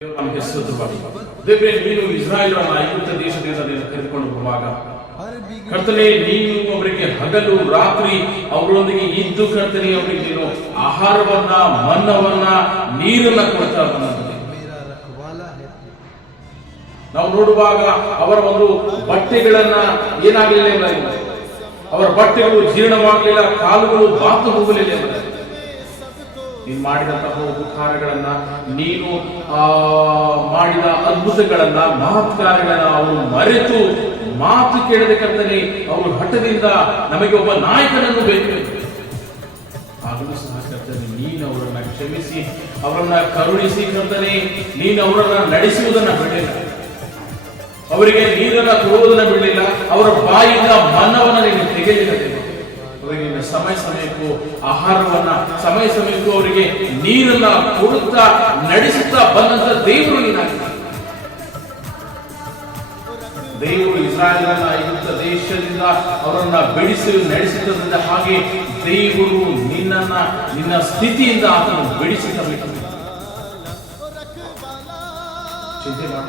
ನಮಗೆ ಸ್ತೋತ್ರವಾಗಲಿ. ದೇವರೇ, ನೀನು ಇಸ್ರಾಯೇಲರನ್ನು ಐಗುಪ್ತ ದೇಶದಿಂದ ಕರೆದುಕೊಂಡು ಬರುವಾಗ ಕರ್ತನೇ, ನೀನು ಅವರಿಗೆ ಹಗಲು ರಾತ್ರಿ ಅವರೊಂದಿಗೆ ಇದ್ದು ಕರ್ತನೇ, ಅವರಿಗೆ ನೀನು ಆಹಾರವನ್ನ, ಮನ್ನವನ್ನ, ನೀರನ್ನ ಕೊಡ್ತಾ ಬಂದಂತೆ ನಾವು ನೋಡುವಾಗ ಅವರ ಒಂದು ಬಟ್ಟೆಗಳನ್ನ ಏನಾಗಲಿಲ್ಲ, ಅವರ ಬಟ್ಟೆಗಳು ಜೀರ್ಣವಾಗಲಿಲ್ಲ, ಕಾಲುಗಳು ಬಾತು ಹೋಗಲಿಲ್ಲ. ನೀನು ಮಾಡಿದಂತಹ ಉಪಕಾರಗಳನ್ನ, ನೀನು ಮಾಡಿದ ಅದ್ಭುತಗಳನ್ನ, ಮಹತ್ಕಾರಗಳನ್ನ ಅವರು ಮರೆತು ಮಾತು ಕೇಳಬೇಕಂತಲೇ ಅವರು ಹಠದಿಂದ ನಮಗೆ ಒಬ್ಬ ನಾಯಕನನ್ನು ಬೇಕು. ಆಗಲೂ ಸಹ ಕರ್ತನೆ, ನೀನು ಅವರನ್ನ ಕ್ಷಮಿಸಿ, ಅವರನ್ನ ಕರುಣಿಸಿ ಕರ್ತನೆ, ನೀನು ಅವರನ್ನ ನಡೆಸುವುದನ್ನ ಬಿಡಲಿಲ್ಲ, ಅವರಿಗೆ ನೀರನ್ನ ಕೊಡುವುದನ್ನ ಬಿಡಲಿಲ್ಲ, ಅವರ ಬಾಯಿಂದ ಮನ್ನವನ್ನ ನೀನು ತೆಗೆಯಲಿಲ್ಲ. ಅವರಿಗೆ ಸಮಯ ಸಮಯಕ್ಕೂ ಆಹಾರವನ್ನ, ಸಮಯ ಸಮಯಕ್ಕೂ ಅವರಿಗೆ ನೀರನ್ನ ಕೊಡುತ್ತಾ ನಡೆಸುತ್ತಾ ಬಂದಂತ ದೇವರು ನೀನಾಗಿದೆ. ದೇವರು ಇಸ್ರಾಯೇಲರನ್ನ ಐಗುಪ್ತ ದೇಶದಿಂದ ಅವರನ್ನ ಬಿಡಿಸಿ ನಡೆಸುವುದರಿಂದ ಹಾಗೆ ದೇವರು ನಿನ್ನ ಸ್ಥಿತಿಯಿಂದ ಆತನು ಬಿಡಿಸಿ ತರಬೇಕು. ಚಿಂತೆ ಮಾಡ,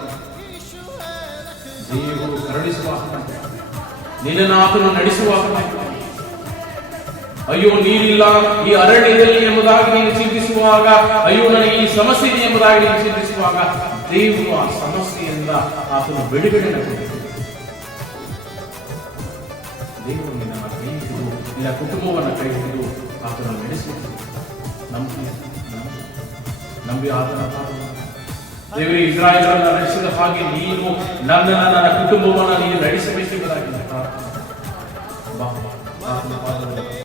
ದೇವರು ಕರುಣಿಸುವ ನಿನ್ನನ್ನು ಆತನು ನಡೆಸುವ. ಅಯ್ಯೋ ನೀರಿಲ್ಲ ಈ ಅರಣ್ಯದಲ್ಲಿ ಎಂಬುದಾಗಿ ನೀನು ಚಿಂತಿಸುವಾಗ, ಅಯ್ಯೋ ನನಗೆ ಈ ಸಮಸ್ಯೆ ಇದೆ ಎಂಬುದಾಗಿ ನೀನು ಚಿಂತಿಸುವಾಗ, ದೇವರು ಆ ಸಮಸ್ಯೆಯಿಂದ ಆತನು ಬಿಡುಗಡೆ ಕೊಡಬೇಕು. ದೇವರು ನಿನ್ನನ್ನು ಕೈ ಹಿಡಿದು, ನಿನ್ನ ಕುಟುಂಬವನ್ನು ಕೈ ಹಿಡಿದು ಆತನ ನಡೆಸುವುದು ನಂಬಿ ಆತನ ದೇವರೇ, ಇಸ್ರಾಯೇಲರನ್ನು ನಡೆಸಿದ ಹಾಗೆ ನೀನು ನನ್ನ ಕುಟುಂಬವನ್ನು ನೀನು ನಡೆಸಬೇಕೆಂಬುದಾಗಿ